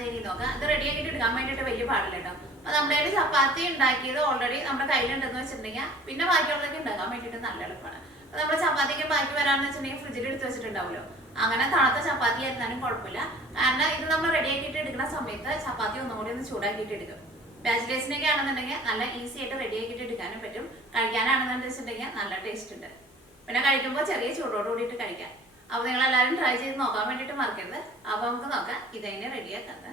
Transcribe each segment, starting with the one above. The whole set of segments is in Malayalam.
തേനി നോക്കാം. ഇത് റെഡിയാക്കിയിട്ട് എടുക്കാൻ വേണ്ടിയിട്ട് വലിയ പാടില്ല കേട്ടോ. അപ്പോൾ നമ്മുടെ കയ്യിൽ ചപ്പാത്തി ഉണ്ടാക്കിയത് ഓൾറെഡി നമ്മുടെ കയ്യിലുണ്ടെന്ന് വെച്ചിട്ടുണ്ടെങ്കിൽ പിന്നെ ബാക്കിയുള്ളതൊക്കെ ഉണ്ടാക്കാൻ വേണ്ടിയിട്ട് നല്ല എളുപ്പമാണ്. അപ്പോൾ നമ്മൾ ചപ്പാത്തിക്ക് ബാക്കി വരാമെന്ന് വെച്ചിട്ടുണ്ടെങ്കിൽ ഫ്രിഡ്ജിൽ എടുത്ത് വെച്ചിട്ടുണ്ടാവുമല്ലോ. അങ്ങനെ തണുത്ത ചപ്പാത്തി ആയിരുന്നാലും കുഴപ്പമില്ല. കാരണം ഇത് നമ്മൾ റെഡിയാക്കിയിട്ട് എടുക്കുന്ന സമയത്ത് ചപ്പാത്തി ഒന്നും കൂടി ഒന്ന് ചൂടാക്കിയിട്ട് എടുക്കും. ബാച്ചിലേഴ്സിനൊക്കെ ആണെന്നുണ്ടെങ്കിൽ നല്ല ഈസി ആയിട്ട് റെഡിയാക്കിയിട്ട് എടുക്കാനും പറ്റും. കഴിക്കാനാണെന്ന് വെച്ചിട്ടുണ്ടെങ്കിൽ നല്ല ടേസ്റ്റ് ഉണ്ട്. പിന്നെ കഴിക്കുമ്പോൾ ചെറിയ ചൂടോട് കൂടിയിട്ട് കഴിക്കാം. അപ്പോൾ നിങ്ങളെല്ലാവരും ട്രൈ ചെയ്ത് നോക്കാൻ വേണ്ടിയിട്ട് മറക്കരുത്. അപ്പോൾ നമുക്ക് നോക്കാം ഇതെങ്ങനെ റെഡിയാക്കുന്നത്.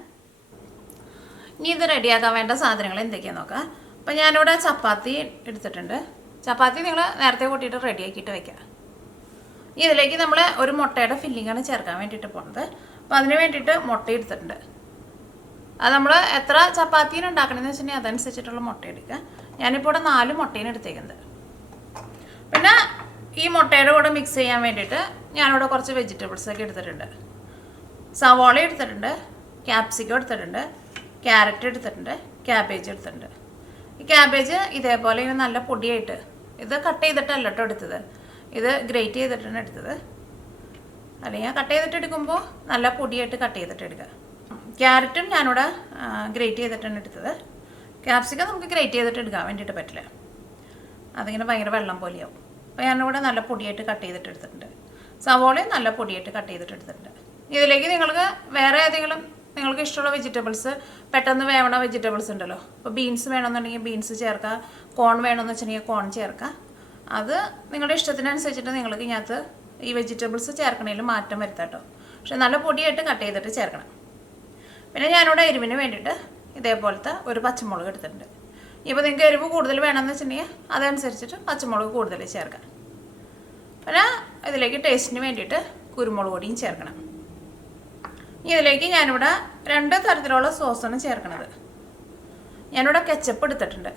ഇനി ഇത് റെഡിയാക്കാൻ വേണ്ട സാധനങ്ങൾ എന്തൊക്കെയാണെന്ന് നോക്കാം. അപ്പോൾ ഞാനിവിടെ ചപ്പാത്തി എടുത്തിട്ടുണ്ട്. ചപ്പാത്തി നിങ്ങൾ നേരത്തെ കൂട്ടിയിട്ട് റെഡിയാക്കിയിട്ട് വയ്ക്കുക. ഇതിലേക്ക് നമ്മൾ ഒരു മുട്ടയുടെ ഫില്ലിങ്ങാണ് ചേർക്കാൻ വേണ്ടിയിട്ട് പോകുന്നത്. അപ്പോൾ അതിന് വേണ്ടിയിട്ട് മുട്ട എടുത്തിട്ടുണ്ട്. അത് നമ്മൾ എത്ര ചപ്പാത്തീന് ഉണ്ടാക്കണമെന്ന് വെച്ചിട്ടുണ്ടെങ്കിൽ അതനുസരിച്ചിട്ടുള്ള മുട്ട എടുക്കുക. ഞാനിപ്പോൾ ഇവിടെ 4 മുട്ടയാണ് എടുത്തേക്കുന്നത്. പിന്നെ ഈ മുട്ടയുടെ കൂടെ മിക്സ് ചെയ്യാൻ വേണ്ടിയിട്ട് ഞാനിവിടെ കുറച്ച് വെജിറ്റബിൾസൊക്കെ എടുത്തിട്ടുണ്ട്. സവാള എടുത്തിട്ടുണ്ട്, ക്യാപ്സിക്കം എടുത്തിട്ടുണ്ട്, ക്യാരറ്റ് എടുത്തിട്ടുണ്ട്, ക്യാബേജ് എടുത്തിട്ടുണ്ട്. ഈ ക്യാബേജ് ഇതേപോലെ ഇങ്ങനെ നല്ല പൊടിയായിട്ട്, ഇത് കട്ട് ചെയ്തിട്ടല്ല കേട്ടോ എടുത്തത്, ഇത് ഗ്രേറ്റ് ചെയ്തിട്ടാണ് എടുത്തത്. അല്ലെങ്കിൽ കട്ട് ചെയ്തിട്ട് എടുക്കുമ്പോൾ നല്ല പൊടിയായിട്ട് കട്ട് ചെയ്തിട്ട് എടുക്കുക. ക്യാരറ്റും ഞാനിവിടെ ഗ്രേറ്റ് ചെയ്തിട്ടാണ് എടുത്തത്. ക്യാപ്സിക്കം നമുക്ക് ഗ്രേറ്റ് ചെയ്തിട്ട് എടുക്കാൻ വേണ്ടിയിട്ട് പറ്റില്ല, അതിങ്ങനെ ഭയങ്കര വെള്ളം പോലെയാവും. അപ്പോൾ ഞാനിവിടെ നല്ല പൊടിയായിട്ട് കട്ട് ചെയ്തിട്ട് എടുത്തിട്ടുണ്ട്. സവോളയും നല്ല പൊടിയായിട്ട് കട്ട് ചെയ്തിട്ട് എടുത്തിട്ടുണ്ട്. ഇതിലേക്ക് നിങ്ങൾക്ക് വേറെ ഏതെങ്കിലും നിങ്ങൾക്ക് ഇഷ്ടമുള്ള വെജിറ്റബിൾസ്, പെട്ടെന്ന് വേവണ വെജിറ്റബിൾസ് ഉണ്ടല്ലോ. അപ്പോൾ ബീൻസ് വേണമെന്നുണ്ടെങ്കിൽ ബീൻസ് ചേർക്കുക, കോൺ വേണമെന്ന് വെച്ചിട്ടുണ്ടെങ്കിൽ കോൺ ചേർക്കുക. അത് നിങ്ങളുടെ ഇഷ്ടത്തിനനുസരിച്ചിട്ട് നിങ്ങൾക്ക് ഇതിനകത്ത് ഈ വെജിറ്റബിൾസ് ചേർക്കണതിൽ മാറ്റം വരുത്താം കേട്ടോ. പക്ഷെ നല്ല പൊടിയായിട്ട് കട്ട് ചെയ്തിട്ട് ചേർക്കണം. പിന്നെ ഞാനിവിടെ എരിവിന് വേണ്ടിയിട്ട് ഇതേപോലത്തെ ഒരു പച്ചമുളക് എടുത്തിട്ടുണ്ട്. ഇപ്പോൾ നിങ്ങൾക്ക് എരിവ് കൂടുതൽ വേണമെന്ന് വെച്ചിട്ടുണ്ടെങ്കിൽ അതനുസരിച്ചിട്ട് പച്ചമുളക് കൂടുതൽ ചേർക്കാം. പിന്നെ ഇതിലേക്ക് ടേസ്റ്റിന് വേണ്ടിയിട്ട് കുരുമുളക് പൊടിയും ചേർക്കണം. ഇതിലേക്ക് ഞാനിവിടെ 2 തരത്തിലുള്ള സോസാണ് ചേർക്കുന്നത്. ഞാനിവിടെ കെച്ചപ്പ് എടുത്തിട്ടുണ്ട്.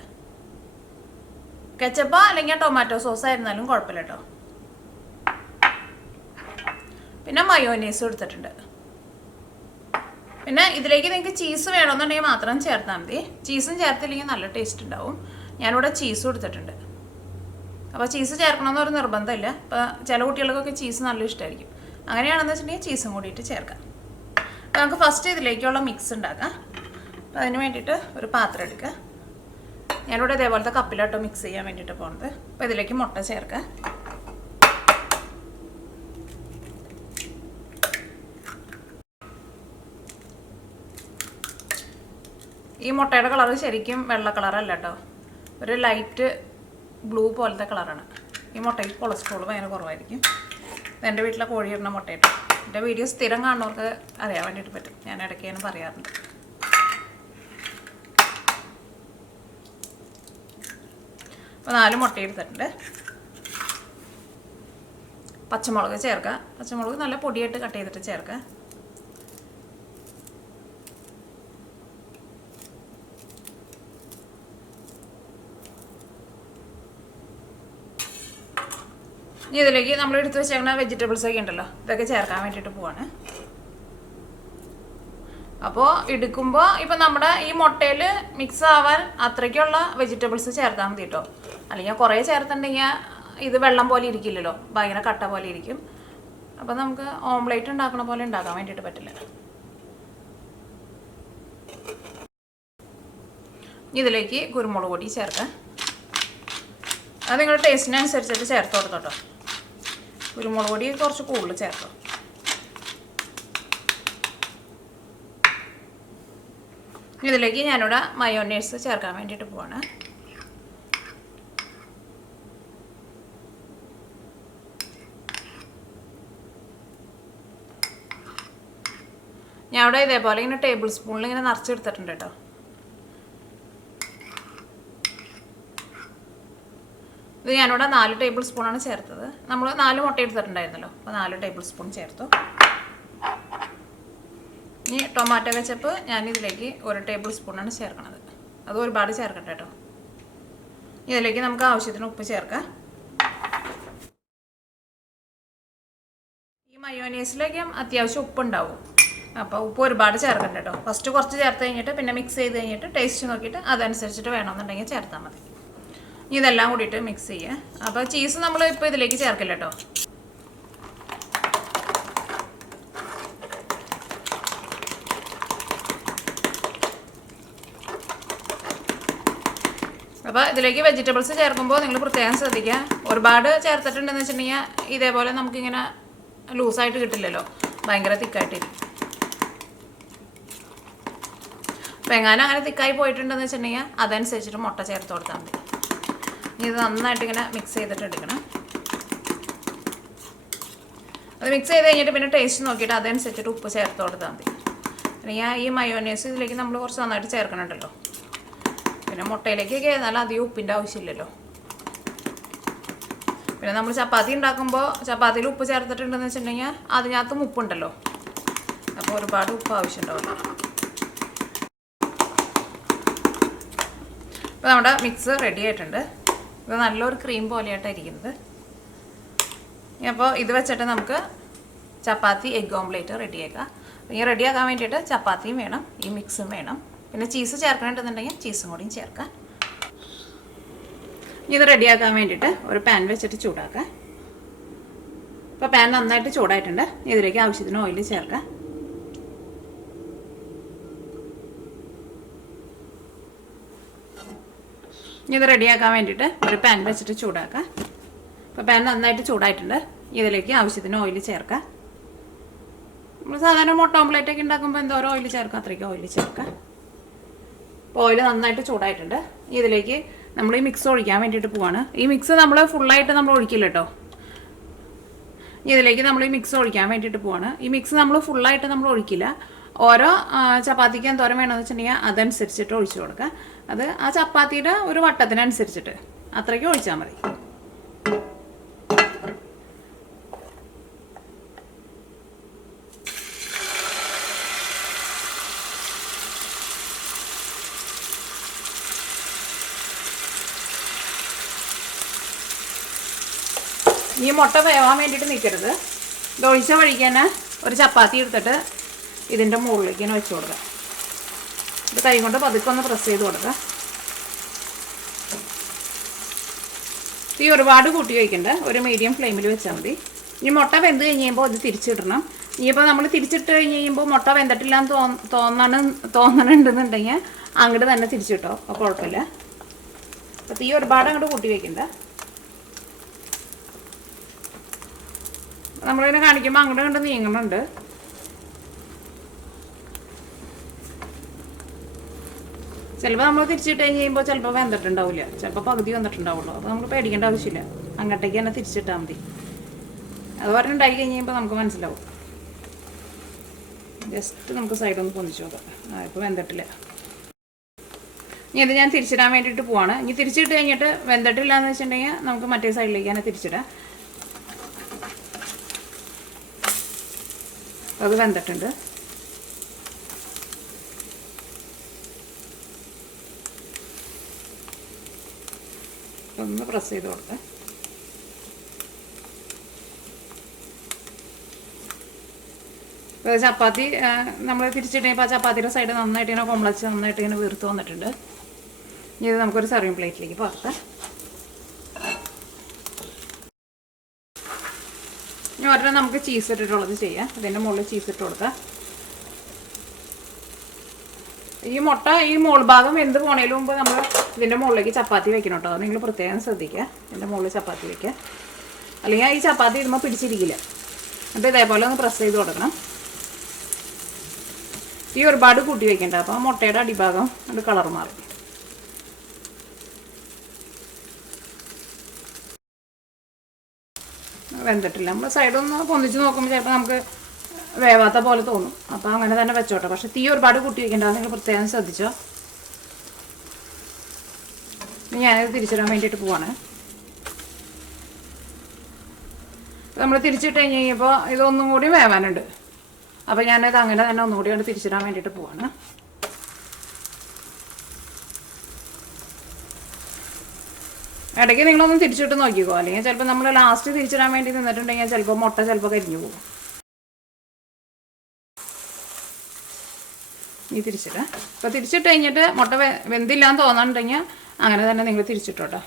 കെച്ചപ്പ് അല്ലെങ്കിൽ ടൊമാറ്റോ സോസ് ആയിരുന്നാലും കുഴപ്പമില്ല കേട്ടോ. പിന്നെ മയോനൈസും എടുത്തിട്ടുണ്ട്. പിന്നെ ഇതിലേക്ക് നിങ്ങൾക്ക് ചീസ് വേണമെന്നുണ്ടെങ്കിൽ മാത്രം ചേർത്താൽ മതി. ചീസും ചേർത്തില്ലെങ്കിൽ നല്ല ടേസ്റ്റ് ഉണ്ടാവും. ഞാനിവിടെ ചീസും എടുത്തിട്ടുണ്ട്. അപ്പോൾ ചീസ് ചേർക്കണമെന്ന് ഒരു നിർബന്ധമില്ല. ഇപ്പോൾ ചില കുട്ടികൾക്കൊക്കെ ചീസ് നല്ല ഇഷ്ടമായിരിക്കും. അങ്ങനെയാണെന്ന് വെച്ചിട്ടുണ്ടെങ്കിൽ ചീസും കൂടിയിട്ട് ചേർക്കാം. അപ്പോൾ നമുക്ക് ഫസ്റ്റ് ഇതിലേക്കുള്ള മിക്സ് ഉണ്ടാക്കാം. അപ്പോൾ അതിന് വേണ്ടിയിട്ട് ഒരു പാത്രം എടുക്കുക. ഞാനിവിടെ ഇതേപോലത്തെ കപ്പിലോട്ടോ മിക്സ് ചെയ്യാൻ വേണ്ടിയിട്ട് പോകുന്നത്. അപ്പോൾ ഇതിലേക്ക് മുട്ട ചേർക്കുക. ഈ മുട്ടയുടെ കളറ് ശരിക്കും വെള്ള കളറല്ല കേട്ടോ, ഒരു ലൈറ്റ് ബ്ലൂ പോലത്തെ കളറാണ്. ഈ മുട്ടയ്ക്ക് കൊളസ്ട്രോൾ ഭയങ്കര കുറവായിരിക്കും. എൻ്റെ വീട്ടിലെ കോഴി ഇടുന്ന മുട്ടയിട്ട് എൻ്റെ വീഡിയോ സ്ഥിരം കാണുന്നവർക്ക് അറിയാൻ വേണ്ടിയിട്ട് പറ്റും. ഞാൻ ഇടയ്ക്ക് പറയാറുണ്ട്. അപ്പോൾ 4 മുട്ട എടുത്തിട്ടുണ്ട്. പച്ചമുളക് ചേർക്കുക. പച്ചമുളക് നല്ല പൊടിയായിട്ട് കട്ട് ചെയ്തിട്ട് ചേർക്കുക. ഇനി ഇതിലേക്ക് നമ്മൾ എടുത്ത് വെച്ചേക്കുന്ന വെജിറ്റബിൾസൊക്കെ ഉണ്ടല്ലോ, ഇതൊക്കെ ചേർക്കാൻ വേണ്ടിയിട്ട് പോവാണ്. അപ്പോൾ എടുക്കുമ്പോൾ ഇപ്പം നമ്മുടെ ഈ മുട്ടയിൽ മിക്സ് ആവാൻ അത്രയ്ക്കുള്ള വെജിറ്റബിൾസ് ചേർത്താൽ മതി കേട്ടോ. അല്ലെങ്കിൽ കുറേ ചേർത്തിട്ടുണ്ടെങ്കിൽ ഇത് വെള്ളം പോലെ ഇരിക്കില്ലല്ലോ, ഭയങ്കര കട്ട പോലെ ഇരിക്കും. അപ്പോൾ നമുക്ക് ഓംലേറ്റ് ഉണ്ടാക്കണ പോലെ ഉണ്ടാക്കാൻ വേണ്ടിയിട്ട് പറ്റില്ല. ഇതിലേക്ക് കുരുമുളക് പൊടി ചേർക്കാം. അത് നിങ്ങളുടെ ടേസ്റ്റിനനുസരിച്ചിട്ട് ചേർത്ത് കൊടുത്തോട്ടോ. കുരുമുളക് പൊടി കുറച്ച് കൂടുതൽ ചേർത്തോ. ഇതിലേക്ക് ഞാനിവിടെ മയോനൈസ് ചേർക്കാൻ വേണ്ടിയിട്ട് പോവാണ്. ഞാൻ ഇവിടെ ഇതേപോലെ ഇങ്ങനെ ടേബിൾ സ്പൂണിൽ ഇങ്ങനെ നിറച്ചെടുത്തിട്ടുണ്ട് കേട്ടോ. ഇത് ഞാനിവിടെ 4 ടേബിൾ സ്പൂണാണ് ചേർത്തത്. നമ്മൾ 4 മുട്ട എടുത്തിട്ടുണ്ടായിരുന്നല്ലോ, അപ്പോൾ 4 ടേബിൾ സ്പൂൺ ചേർത്തു. ഇനി ടൊമാറ്റോ കെച്ചപ്പ് ഞാനിതിലേക്ക് 1 ടേബിൾ സ്പൂണാണ് ചേർക്കണത്. അത് ഒരുപാട് ചേർക്കട്ടെ കേട്ടോ. ഇതിലേക്ക് നമുക്ക് ആവശ്യത്തിന് ഉപ്പ് ചേർക്കാം. ഈ മയോനൈസിലേക്ക് അത്യാവശ്യം ഉപ്പുണ്ടാവും. അപ്പോൾ ഉപ്പ് ഒരുപാട് ചേർക്കണ്ട കേട്ടോ. ഫസ്റ്റ് കുറച്ച് ചേർത്ത് കഴിഞ്ഞിട്ട് പിന്നെ മിക്സ് ചെയ്ത് കഴിഞ്ഞിട്ട് ടേസ്റ്റ് നോക്കിയിട്ട് അതനുസരിച്ചിട്ട് വേണമെന്നുണ്ടെങ്കിൽ ചേർത്താൽ മതി. ഇതെല്ലാം കൂടിയിട്ട് മിക്സ് ചെയ്യുക. അപ്പോൾ ചീസ് നമ്മൾ ഇപ്പോൾ ഇതിലേക്ക് ചേർക്കില്ല കേട്ടോ. അപ്പോൾ ഇതിലേക്ക് വെജിറ്റബിൾസ് ചേർക്കുമ്പോൾ നിങ്ങൾ പ്രത്യേകം ശ്രദ്ധിക്കുക. ഒരുപാട് ചേർത്തിട്ടുണ്ടെന്ന് വെച്ചിട്ടുണ്ടെങ്കിൽ ഇതേപോലെ നമുക്കിങ്ങനെ ലൂസായിട്ട് കിട്ടില്ലല്ലോ, ഭയങ്കര തിക്കായിട്ടിരിക്കും. അപ്പോൾ എങ്ങാനും അങ്ങനെ തിക്കായി പോയിട്ടുണ്ടെന്ന് വെച്ചിട്ടുണ്ടെങ്കിൽ അതനുസരിച്ചിട്ട് മുട്ട ചേർത്ത് കൊടുത്താൽ മതി. ഇത് നന്നായിട്ട് ഇങ്ങനെ മിക്സ് ചെയ്തിട്ട് എടുക്കണം. അത് മിക്സ് ചെയ്ത് കഴിഞ്ഞിട്ട് പിന്നെ ടേസ്റ്റ് നോക്കിയിട്ട് അതനുസരിച്ചിട്ട് ഉപ്പ് ചേർത്ത് കൊടുത്താൽ മതി. അല്ലെങ്കിൽ ഈ മയോനൈസ് ഇതിലേക്ക് നമ്മൾ കുറച്ച് നന്നായിട്ട് ചേർക്കണുണ്ടല്ലോ. പിന്നെ മുട്ടയിലേക്കൊക്കെ ഏതായാലും അധികം ഉപ്പിൻ്റെ ആവശ്യമില്ലല്ലോ. പിന്നെ നമ്മൾ ചപ്പാത്തി ഉണ്ടാക്കുമ്പോൾ ചപ്പാത്തിയിൽ ഉപ്പ് ചേർത്തിട്ടുണ്ടെന്ന് വെച്ചിട്ടുണ്ടെങ്കിൽ അതിനകത്തും ഉപ്പുണ്ടല്ലോ, അപ്പോൾ ഒരുപാട് ഉപ്പ് ആവശ്യമുണ്ടാവില്ല. അപ്പോൾ നമ്മുടെ മിക്സ് റെഡി ആയിട്ടുണ്ട്. ഇത് നല്ലൊരു ക്രീം പോലെയായിട്ടാണ് ഇരിക്കുന്നത്. അപ്പോൾ ഇത് വെച്ചിട്ട് നമുക്ക് ചപ്പാത്തി എഗ് ഓംലേറ്റ് റെഡിയാക്കാം. ഈ റെഡിയാക്കാൻ വേണ്ടിയിട്ട് ചപ്പാത്തിയും വേണം, ഈ മിക്സും വേണം, പിന്നെ ചീസ് ചേർക്കണമെന്നുണ്ടെങ്കിൽ ചീസും കൂടിയും ചേർക്കാം. ഇത് റെഡിയാക്കാൻ വേണ്ടിയിട്ട് ഒരു പാൻ വെച്ചിട്ട് ചൂടാക്കാം. ഇപ്പോൾ പാൻ നന്നായിട്ട് ചൂടായിട്ടുണ്ട്. ഇതിലേക്ക് ആവശ്യത്തിന് ഓയിൽ ചേർക്കാം. ഇത് റെഡിയാക്കാൻ വേണ്ടിയിട്ട് ഒരു പാൻ വെച്ചിട്ട് ചൂടാക്കാം. അപ്പോൾ പാൻ നന്നായിട്ട് ചൂടായിട്ടുണ്ട്. ഇതിലേക്ക് ആവശ്യത്തിന് ഓയിൽ ചേർക്കാം. നമ്മൾ സാധാരണ മുട്ട ഓംപ്ലേറ്റൊക്കെ ഉണ്ടാക്കുമ്പോൾ എന്തോരം ഓയിൽ ചേർക്കാം അത്രയ്ക്ക് ഓയിൽ ചേർക്കാം. അപ്പോൾ ഓയിൽ നന്നായിട്ട് ചൂടായിട്ടുണ്ട്. ഇതിലേക്ക് നമ്മൾ ഈ മിക്സ് ഒഴിക്കാൻ വേണ്ടിയിട്ട് പോവാണ്. ഈ മിക്സ് നമ്മൾ ഫുള്ളായിട്ട് നമ്മൾ ഒഴിക്കില്ല കേട്ടോ. ഇതിലേക്ക് നമ്മൾ ഈ മിക്സ് ഒഴിക്കാൻ വേണ്ടിയിട്ട് പോവാണ്. ഈ മിക്സ് നമ്മൾ ഫുള്ളായിട്ട് നമ്മൾ ഒഴിക്കില്ല. ഓരോ ചപ്പാത്തിക്ക് എന്തോരം വേണമെന്ന് വെച്ചിട്ടുണ്ടെങ്കിൽ അതനുസരിച്ചിട്ട് ഒഴിച്ചു കൊടുക്കുക. അത് ആ ചപ്പാത്തിയുടെ ഒരു വട്ടത്തിനനുസരിച്ചിട്ട് അത്രയ്ക്ക് ഒഴിച്ചാൽ മതി. ഈ മുട്ട വേവാൻ വേണ്ടിയിട്ട് നിൽക്കരുത്. ഇത് ഒഴിച്ച വഴിക്കാൻ ഒരു ചപ്പാത്തി എടുത്തിട്ട് ഇതിൻ്റെ മുകളിലേക്ക് ഇങ്ങനെ വെച്ച് കൊടുക്കുക. ഇത് കൈ കൊണ്ട് പതുക്കെ ഒന്ന് പ്രസ് ചെയ്ത് കൊടുക്കുക. തീ ഒരുപാട് കൂട്ടി വയ്ക്കണ്ട, ഒരു മീഡിയം ഫ്ലെയിമിൽ വെച്ചാൽ മതി. ഇനി മുട്ട വെന്ത് കഴിഞ്ഞ് കഴിയുമ്പോൾ ഇത് തിരിച്ചിടണം. ഇനിയിപ്പോൾ നമ്മൾ തിരിച്ചിട്ട് കഴിഞ്ഞ് കഴിയുമ്പോൾ മുട്ട വെന്തിട്ടില്ലാന്ന് തോന്നണുണ്ടെന്നുണ്ടെങ്കിൽ അങ്ങോട്ട് തന്നെ തിരിച്ചിട്ടോ, അപ്പോൾ കുഴപ്പമില്ല. അപ്പോൾ തീ ഒരുപാട് അങ്ങോട്ട് കൂട്ടി വയ്ക്കണ്ട. നമ്മളിങ്ങനെ കാണിക്കുമ്പോൾ അങ്ങോട്ട് കണ്ട് നീങ്ങുന്നുണ്ട്. ചിലപ്പോൾ നമ്മൾ തിരിച്ചിട്ട് കഴിഞ്ഞ് കഴിയുമ്പോൾ ചിലപ്പോൾ വെന്തിട്ടുണ്ടാവില്ല, ചിലപ്പോൾ പകുതി വന്നിട്ടുണ്ടാവുള്ളൂ. അപ്പോൾ നമ്മൾ പേടിക്കേണ്ട ആവശ്യമില്ല, അങ്ങോട്ടേക്ക് തന്നെ തിരിച്ചിട്ടാൽ മതി. അത് പറഞ്ഞ് ഉണ്ടായി കഴിഞ്ഞ് കഴിയുമ്പോൾ നമുക്ക് മനസ്സിലാവും. ജസ്റ്റ് നമുക്ക് സൈഡൊന്ന് പൊന്നിച്ച് നോക്കാം. ഇപ്പോൾ വെന്തിട്ടില്ല. ഇനി ഇത് ഞാൻ തിരിച്ചിടാൻ വേണ്ടിയിട്ട് പോവാണ്. ഇനി തിരിച്ചിട്ട് കഴിഞ്ഞിട്ട് വെന്തിട്ടില്ല എന്ന് വെച്ചിട്ടുണ്ടെങ്കിൽ നമുക്ക് മറ്റേ സൈഡിലേക്ക് തന്നെ തിരിച്ചിടാം. അത് വെന്തിട്ടുണ്ട്. ഒന്ന് പ്രസ് ചെയ്ത് കൊടുക്കാം. ചപ്പാത്തി നമ്മൾ തിരിച്ചിട്ടുണ്ടെങ്കിൽ ആ ചപ്പാത്തിയുടെ സൈഡ് നന്നായിട്ട് ഇങ്ങനെ കൊമ്പളച്ച് നന്നായിട്ട് ഇങ്ങനെ വീർത്ത് വന്നിട്ടുണ്ട്. ഇനി ഇത് നമുക്കൊരു സർവിങ് പ്ലേറ്റിലേക്ക് പകർത്താം. ഇനി ഒരെണ്ണം നമുക്ക് ചീസ് ഇട്ടിട്ടുള്ളത് ചെയ്യാം. ഇതിൻ്റെ മുകളിൽ ചീസ് ഇട്ട് കൊടുക്കാം. ഈ മുട്ട ഈ മോൾ ഭാഗം വെന്ത് പോണതിന് മുമ്പ് നമ്മൾ ഇതിൻ്റെ മുകളിലേക്ക് ചപ്പാത്തി വെക്കണം കേട്ടോ. നിങ്ങൾ പ്രത്യേകം ശ്രദ്ധിക്കുക. ഇതിൻ്റെ മുകളിൽ ചപ്പാത്തി വെക്കുക, അല്ലെങ്കിൽ ഈ ചപ്പാത്തി ഇടുമ്പോൾ പിടിച്ചിരിക്കില്ല. എന്നിട്ട് ഇതേപോലെ ഒന്ന് പ്രസ് ചെയ്ത് കൊടുക്കണം. ഈ ഒരുപാട് കൂട്ടി വയ്ക്കണ്ട, അപ്പോൾ മുട്ടയുടെ അടിഭാഗം അത് കളർ മാറും. വെന്തിട്ടില്ല. നമ്മൾ സൈഡൊന്ന് പൊന്തിച്ച് നോക്കുമ്പോൾ ചിലപ്പോൾ നമുക്ക് വേവാത്ത പോലെ തോന്നും. അപ്പോൾ അങ്ങനെ തന്നെ വെച്ചോട്ടെ. പക്ഷെ തീ ഒരുപാട് കൂട്ടി വയ്ക്കേണ്ട, നിങ്ങൾ പ്രത്യേകം ശ്രദ്ധിച്ചോ. ഞാനത് തിരിച്ചിടാൻ വേണ്ടിയിട്ട് പോവാണ്. നമ്മൾ തിരിച്ചിട്ട് കഴിഞ്ഞ് കഴിയുമ്പോൾ ഇതൊന്നും കൂടി വേവാനുണ്ട്. അപ്പോൾ ഞാനത് അങ്ങനെ തന്നെ ഒന്നുകൂടി കൊണ്ട് തിരിച്ചിടാൻ വേണ്ടിയിട്ട് പോവാണ്. ഇടയ്ക്ക് നിങ്ങളൊന്ന് തിരിച്ചിട്ട് നോക്കിക്കോ, അല്ലെങ്കിൽ ചിലപ്പോൾ നമ്മൾ ലാസ്റ്റ് തിരിച്ചിടാൻ വേണ്ടി നിന്നിട്ടുണ്ടെങ്കിൽ ചിലപ്പോൾ മുട്ട ചിലപ്പോൾ കരിഞ്ഞു പോകും. ഈ തിരിച്ചിടാം. അപ്പോൾ തിരിച്ചിട്ട് കഴിഞ്ഞിട്ട് മുട്ട വെന്തില്ലാന്ന് തോന്നുന്നുണ്ടെങ്കിൽ അങ്ങനെ തന്നെ നിങ്ങൾ തിരിച്ചിട്ടോട്ടോ.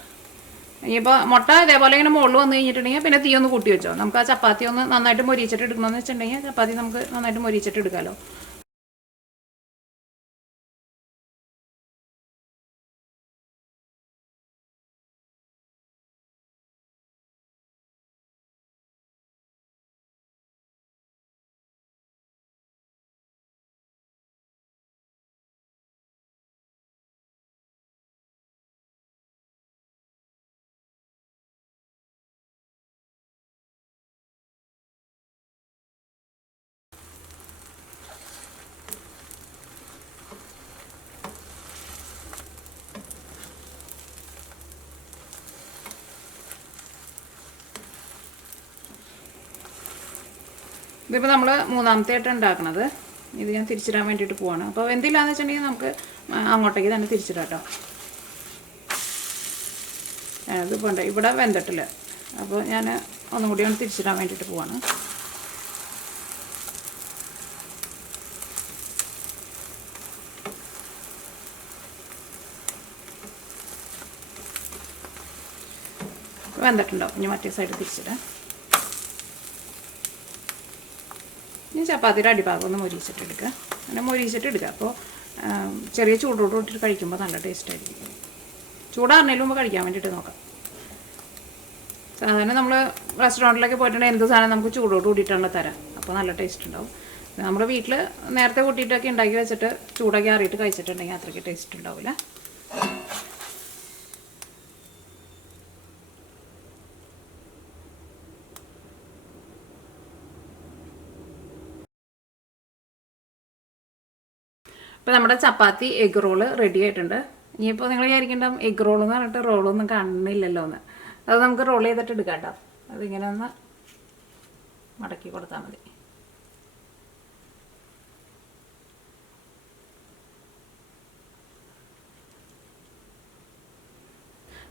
ഇനിയിപ്പോൾ മുട്ട ഇതേപോലെ ഇങ്ങനെ മുകളിൽ വന്നു കഴിഞ്ഞിട്ടുണ്ടെങ്കിൽ പിന്നെ തീ ഒന്ന് കൂട്ടി വെച്ചോ. നമുക്ക് ആ ചപ്പാത്തി ഒന്ന് നന്നായിട്ട് മൊരിച്ചിട്ട് എടുക്കണമെന്ന് വെച്ചിട്ടുണ്ടെങ്കിൽ ചപ്പാത്തി നമുക്ക് നന്നായിട്ട് മൊരിച്ചിട്ട് എടുക്കാമല്ലോ. ഇതിപ്പോൾ നമ്മൾ മൂന്നാമത്തെ ആയിട്ട് ഉണ്ടാക്കണത്. ഇത് ഞാൻ തിരിച്ചിടാൻ വേണ്ടിയിട്ട് പോവാണ്. അപ്പോൾ എന്തില്ലാന്ന് വെച്ചിട്ടുണ്ടെങ്കിൽ നമുക്ക് അങ്ങോട്ടേക്ക് തന്നെ തിരിച്ചിടാം കേട്ടോ. ഇത് പോണ്ട, ഇവിടെ വെന്തിട്ടില്ല. അപ്പോൾ ഞാൻ ഒന്നും കൂടി ഒന്ന് തിരിച്ചിടാൻ വേണ്ടിയിട്ട് പോവാണ്. വെന്തിട്ടുണ്ടാവും. ഇനി മറ്റേ സൈഡ് തിരിച്ചിടാം. ഇനി ചപ്പാത്തിയുടെ അടിഭാഗം ഒന്ന് മൊരിച്ചിട്ടെടുക്കുക. അങ്ങനെ മൊരിച്ചിട്ടെടുക്കുക. അപ്പോൾ ചെറിയ ചൂടോട് കൂട്ടിയിട്ട് കഴിക്കുമ്പോൾ നല്ല ടേസ്റ്റായിരിക്കും. ചൂടാറിനതിന് മുമ്പ് കഴിക്കാൻ വേണ്ടിയിട്ട് നോക്കാം. സാധാരണ നമ്മൾ റെസ്റ്റോറൻറ്റിലൊക്കെ പോയിട്ടുണ്ടെങ്കിൽ എന്ത് സാധനം നമുക്ക് ചൂടോട് കൂടിയിട്ടാണ് തരാം. അപ്പോൾ നല്ല ടേസ്റ്റ് ഉണ്ടാവും. നമ്മൾ വീട്ടിൽ നേരത്തെ കൂട്ടിയിട്ടൊക്കെ ഉണ്ടാക്കി വെച്ചിട്ട് ചൂടൊക്കെ ആറിയിട്ട് കഴിച്ചിട്ടുണ്ടെങ്കിൽ അത്രയ്ക്ക് ടേസ്റ്റ് ഉണ്ടാവില്ല. ഇപ്പോൾ നമ്മുടെ ചപ്പാത്തി എഗ് റോള് റെഡി ആയിട്ടുണ്ട്. ഇനിയിപ്പോൾ നിങ്ങൾ വിചാരിക്കേണ്ടാവും എഗ് റോൾ എന്ന് പറഞ്ഞിട്ട് റോളൊന്നും കാണുന്നില്ലല്ലോ എന്ന്. അത് നമുക്ക് റോൾ ചെയ്തിട്ട് എടുക്കാം കേട്ടോ. അതിങ്ങനെ ഒന്ന് മടക്കി കൊടുത്താൽ മതി.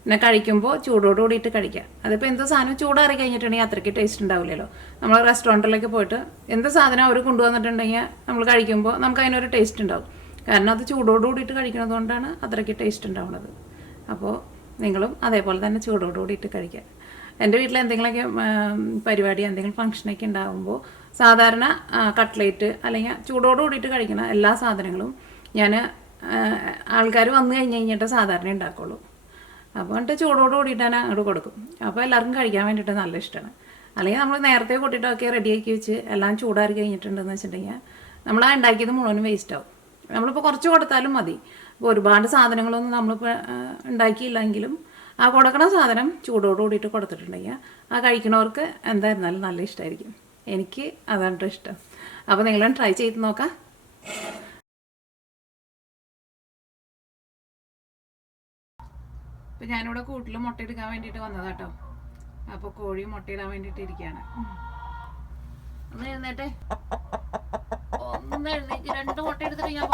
പിന്നെ കഴിക്കുമ്പോൾ ചൂടോട് കൂടിയിട്ട് കഴിക്കുക. അതിപ്പോൾ എന്ത് സാധനം ചൂടാറി കഴിഞ്ഞിട്ടുണ്ടെങ്കിൽ അത്രയ്ക്ക് ടേസ്റ്റ് ഉണ്ടാവില്ലല്ലോ. നമ്മൾ റെസ്റ്റോറൻറ്റിലേക്ക് പോയിട്ട് എന്ത് സാധനം അവർ കൊണ്ടുവന്നിട്ടുണ്ടെങ്കിൽ നമ്മൾ കഴിക്കുമ്പോൾ നമുക്ക് അതിനൊരു ടേസ്റ്റ് ഉണ്ടാവും. കാരണം അത് ചൂടോട് കൂടിയിട്ട് കഴിക്കുന്നത് കൊണ്ടാണ് അത്രയ്ക്ക് ടേസ്റ്റ് ഉണ്ടാവുന്നത്. അപ്പോൾ നിങ്ങളും അതേപോലെ തന്നെ ചൂടോട് കൂടിയിട്ട് കഴിക്കുക. എൻ്റെ വീട്ടിൽ എന്തെങ്കിലുമൊക്കെ പരിപാടി എന്തെങ്കിലും ഫംഗ്ഷനൊക്കെ ഉണ്ടാകുമ്പോൾ സാധാരണ കട്ട്ലേറ്റ് അല്ലെങ്കിൽ ചൂടോട് കൂടിയിട്ട് കഴിക്കുന്ന എല്ലാ സാധനങ്ങളും ഞാൻ ആൾക്കാർ വന്നു കഴിഞ്ഞിട്ട് സാധാരണ ഉണ്ടാക്കുള്ളൂ. അപ്പോൾ എന്നിട്ട് ചൂടോട് കൂടിയിട്ടാണ് അങ്ങോട്ട് കൊടുക്കും. അപ്പോൾ എല്ലാവർക്കും കഴിക്കാൻ വേണ്ടിയിട്ട് നല്ല ഇഷ്ടമാണ്. അല്ലെങ്കിൽ നമ്മൾ നേരത്തെ കൂട്ടിയിട്ടൊക്കെ റെഡിയാക്കി വെച്ച് എല്ലാം ചൂടാറി കഴിഞ്ഞിട്ടുണ്ടെന്ന് വെച്ചിട്ടുണ്ടെങ്കിൽ നമ്മൾ ആ ഉണ്ടാക്കിയത് മുഴുവനും വേസ്റ്റ് ആവും. നമ്മളിപ്പോൾ കുറച്ച് കൊടുത്താലും മതി. ഇപ്പോൾ ഒരുപാട് സാധനങ്ങളൊന്നും നമ്മളിപ്പോൾ ഉണ്ടാക്കിയില്ലെങ്കിലും ആ കൊടുക്കണ സാധനം ചൂടോട് കൂടിയിട്ട് കൊടുത്തിട്ടുണ്ടെങ്കിൽ ആ കഴിക്കണവർക്ക് എന്തായിരുന്നാലും നല്ല ഇഷ്ടമായിരിക്കും. എനിക്ക് അതാണ് ഇഷ്ടം. അപ്പോൾ നിങ്ങളും ട്രൈ ചെയ്ത് നോക്കാം. ഇപ്പം ഞാനിവിടെ കൂട്ടിൽ മുട്ടയെടുക്കാൻ വേണ്ടിയിട്ട് വന്നതാട്ടോ. അപ്പോൾ കോഴി മുട്ടയിടാൻ വേണ്ടിയിട്ട് ഇരിക്കുകയാണ്. ഒന്ന് എഴുന്നേറ്റെ, ഒന്ന് എഴുന്നേറ്റ് 2 മുട്ട എടുത്തിട്ട് ഞാൻ